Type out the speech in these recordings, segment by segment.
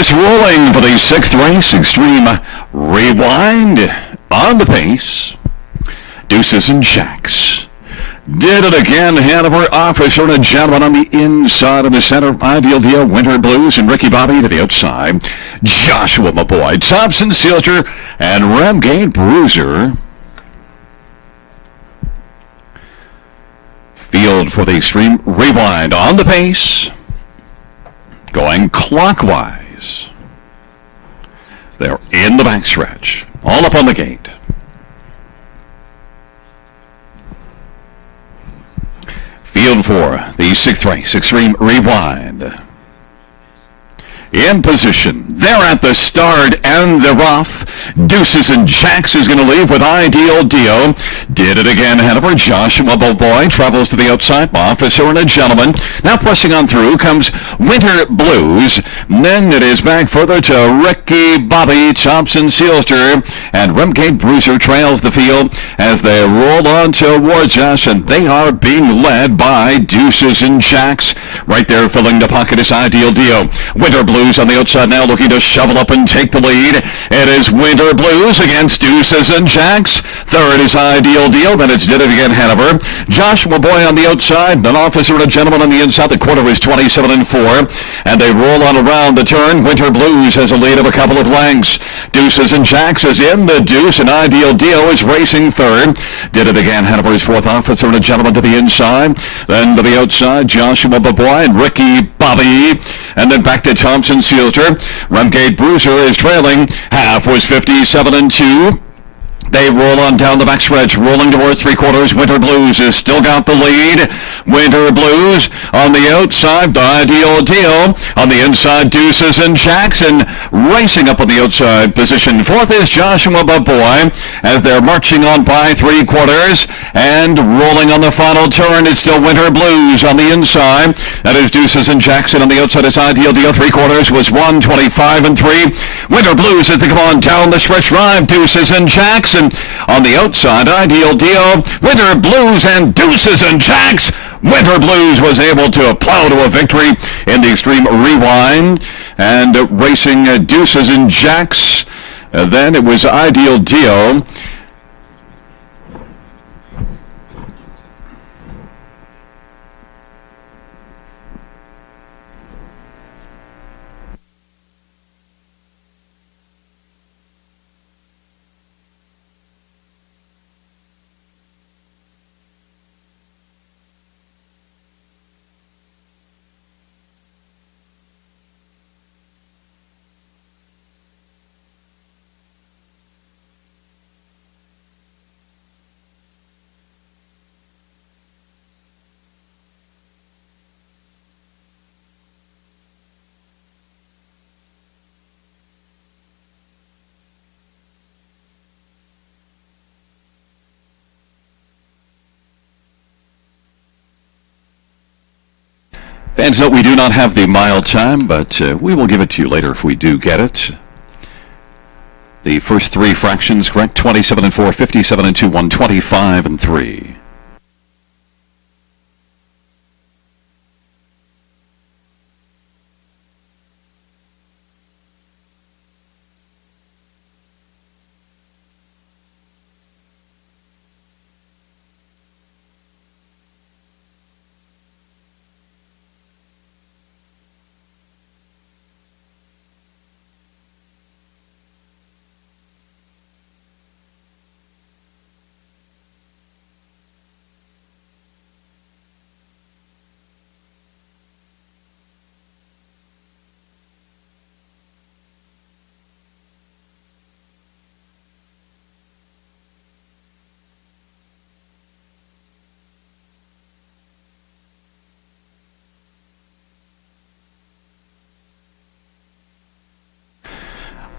is rolling for the sixth race. Xtreme Rewind on the pace. Deuces and Jacks. Did it again. Hanover Officer and a Gentleman on the inside of the center. Ideal Deal, Winter Blues, and Ricky Bobby to the outside. Joshua, my boy, Thompson, Silter, and Remgate Bruiser. Field for the Xtreme Rewind on the pace. Going clockwise. They're in the backstretch. All up on the gate. Field for the sixth race, Xtreme Rewind. In position. They're at the start and the rough. Deuces and Jacks is going to leave with Ideal Dio. Did it again. Hanover. Joshua Boy travels to the outside. Officer and a Gentleman. Now pressing on through comes Winter Blues. Then it is back further to Ricky Bobby, Thompson, Sealster, and Remgate Bruiser trails the field as they roll on towards us, and they are being led by Deuces and Jacks. Right there filling the pocket is Ideal Dio. Winter Blues on the outside now looking to shovel up and take the lead. It is Winter Blues against Deuces and Jacks. Third is Ideal Deal. Then it's Did It Again Hanover. Joshua Boy on the outside. An Officer and a Gentleman on the inside. The quarter is 27-4. And they roll on around the turn. Winter Blues has a lead of a couple of lengths. Deuces and Jacks is in the deuce, and Ideal Deal is racing third. Did It Again Hanover is fourth. Officer and a Gentleman to the inside. Then to the outside, Joshua Boy and Ricky Bobby. And then back to Thompson Sealter. Remgate Bruiser is trailing. Half was 57-2. They roll on down the backstretch, rolling towards three quarters. Winter Blues has still got the lead. Winter Blues on the outside, the Ideal Deal. On the inside, Deuces and Jackson racing up on the outside position. Fourth is Joshua Boy as they're marching on by three quarters and rolling on the final turn. It's still Winter Blues on the inside. That is Deuces and Jackson. On the outside is Ideal Deal. Three quarters was 1:25-3. Winter Blues as they come on down the stretch drive. Deuces and Jackson. On the outside, Ideal Deal, Winter Blues, and Deuces and Jacks. Winter Blues was able to plow to a victory in the Xtreme Rewind, and racing Deuces and Jacks. Then it was Ideal Deal. Fans note we do not have the mile time, but we will give it to you later if we do get it. The first three fractions correct: 27-4, 57-2, 125-3.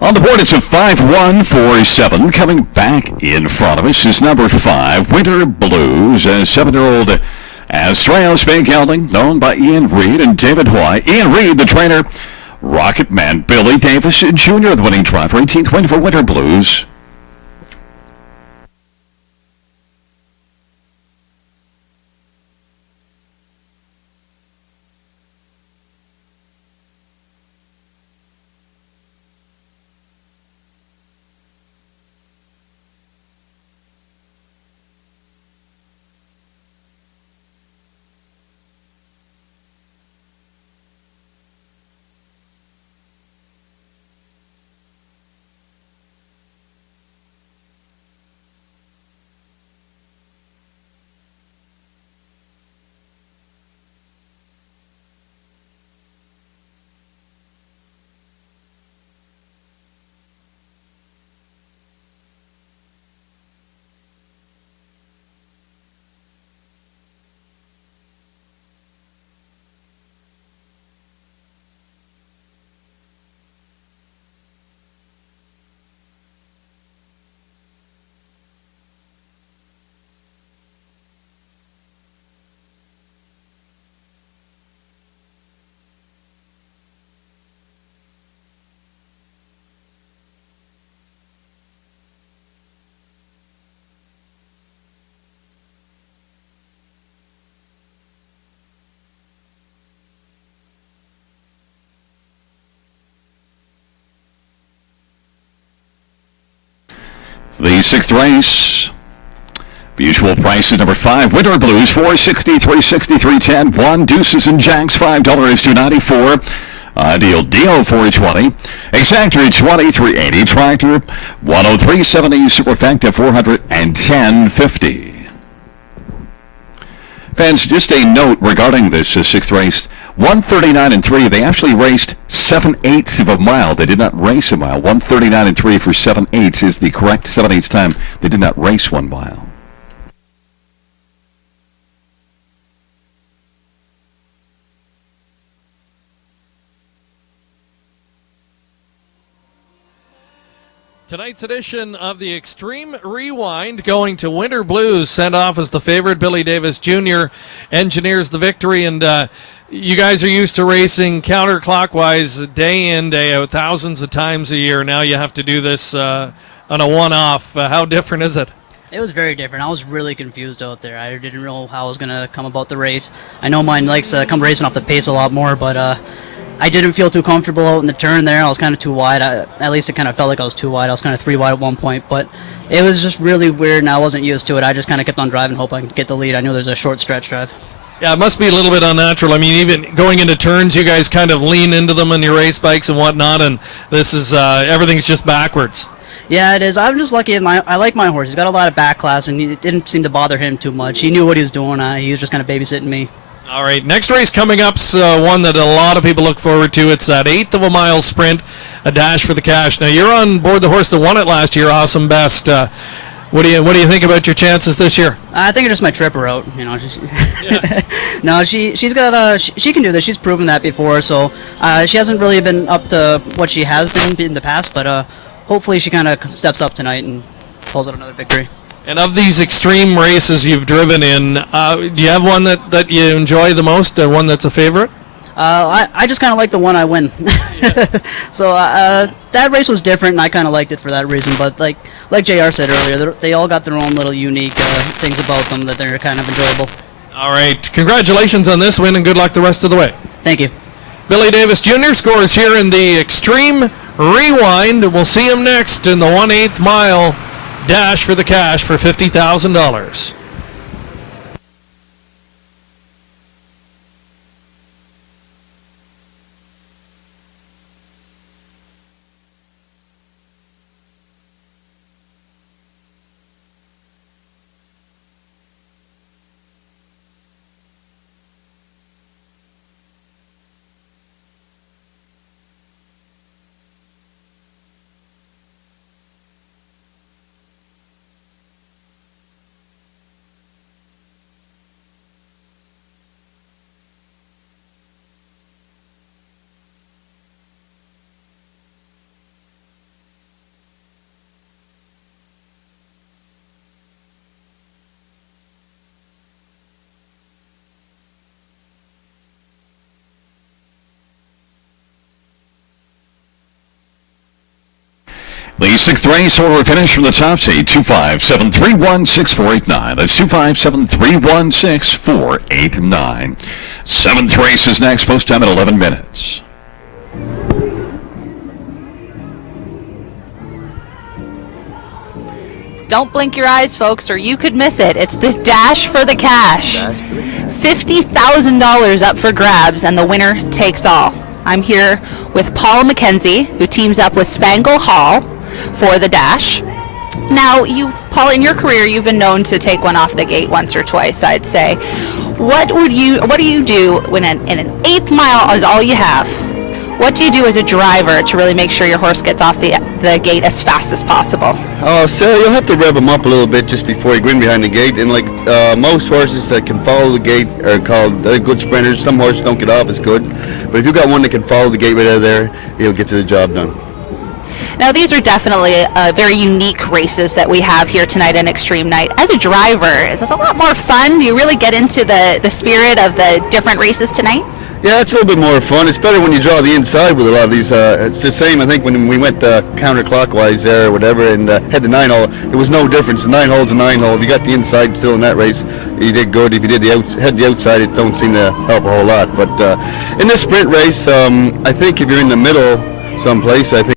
On the board, it's a 5-1-4-7. Coming back in front of us is number 5, Winter Blues, a 7-year-old Australian Spay Gelding, known by Ian Reed and David Hoy. Ian Reed, the trainer. Rocket Man Billy Davis Jr., the winning driver, 18th win for Winter Blues. The sixth race. Usual price is number 5, Winter Blues, $4.60, $3.60, $3.10, 1, Deuces and Jacks, $5, $2.94. Ideal Deal, $4.20. Exactor, $20, $3.80. Tractor, $103.70. Superfecta, $410.50. Fans, just a note regarding this sixth race. 139 and 3. They actually raced 7/8 of a mile. They did not race a mile. 139 and 3 for 7/8 is the correct 7/8 time. They did not race 1 mile. Tonight's edition of the Xtreme Rewind going to Winter Blues, sent off as the favorite. Billy Davis Jr. engineers the victory, and you guys are used to racing counterclockwise day in, day out, thousands of times a year. Now you have to do this on a one-off. How different is it? It was very different. I was really confused out there. I didn't know how I was going to come about the race. I know mine likes to come racing off the pace a lot more, but I didn't feel too comfortable out in the turn there. I was kind of too wide. At least it kind of felt like I was too wide. I was kind of 3 wide at one point, but it was just really weird, and I wasn't used to it. I just kind of kept on driving, hope I could get the lead. I knew there's a short stretch drive. Yeah, it must be a little bit unnatural. I mean, even going into turns, you guys kind of lean into them on your race bikes and whatnot, and this is everything's just backwards. Yeah, it is. I'm just lucky. I like my horse. He's got a lot of back class, and it didn't seem to bother him too much. He knew what he was doing. He was just kind of babysitting me. All right, next race coming up's one that a lot of people look forward to. It's that 1/8 of a mile sprint, a dash for the cash. Now you're on board the horse that won it last year, Awesome Best. What do you think about your chances this year? I think it's just my tripper out. You know, no, she's got she can do this. She's proven that before. So she hasn't really been up to what she has been in the past, but hopefully she kind of steps up tonight and pulls out another victory. And of these extreme races you've driven in, do you have one that you enjoy the most, one that's a favorite? I just kind of like the one I win. So that race was different, and I kind of liked it for that reason. But like JR said earlier, they all got their own little unique things about them that they're kind of enjoyable. All right. Congratulations on this win, and good luck the rest of the way. Thank you. Billy Davis Jr. scores here in the Xtreme Rewind. We'll see him next in the 1/8 mile dash for the cash for $50,000. The sixth race order finish from the top seed, 257-316-489. That's 257-316-489. Seventh race is next, post time at 11 minutes. Don't blink your eyes, folks, or you could miss it. It's this dash for the cash. $50,000 up for grabs, and the winner takes all. I'm here with Paul McKenzie, who teams up with Spangle Hall for the dash. Now, Paul, in your career, you've been known to take one off the gate once or twice, I'd say. What do you do when in an 1/8 mile is all you have? What do you do as a driver to really make sure your horse gets off the gate as fast as possible? So you'll have to rev them up a little bit just before you go in behind the gate. And like most horses that can follow the gate are called good sprinters. Some horses don't get off as good. But if you've got one that can follow the gate right out of there, he'll get to the job done. Now, these are definitely very unique races that we have here tonight in Xtreme Night. As a driver, is it a lot more fun? Do you really get into the spirit of the different races tonight? Yeah, it's a little bit more fun. It's better when you draw the inside with a lot of these. It's the same, I think, when we went counterclockwise there or whatever and had the 9 hole, it was no difference. The 9 hole's a 9 hole. If you got the inside still in that race, you did good. If you did had the outside, it don't seem to help a whole lot. But in this sprint race, I think if you're in the middle someplace, I think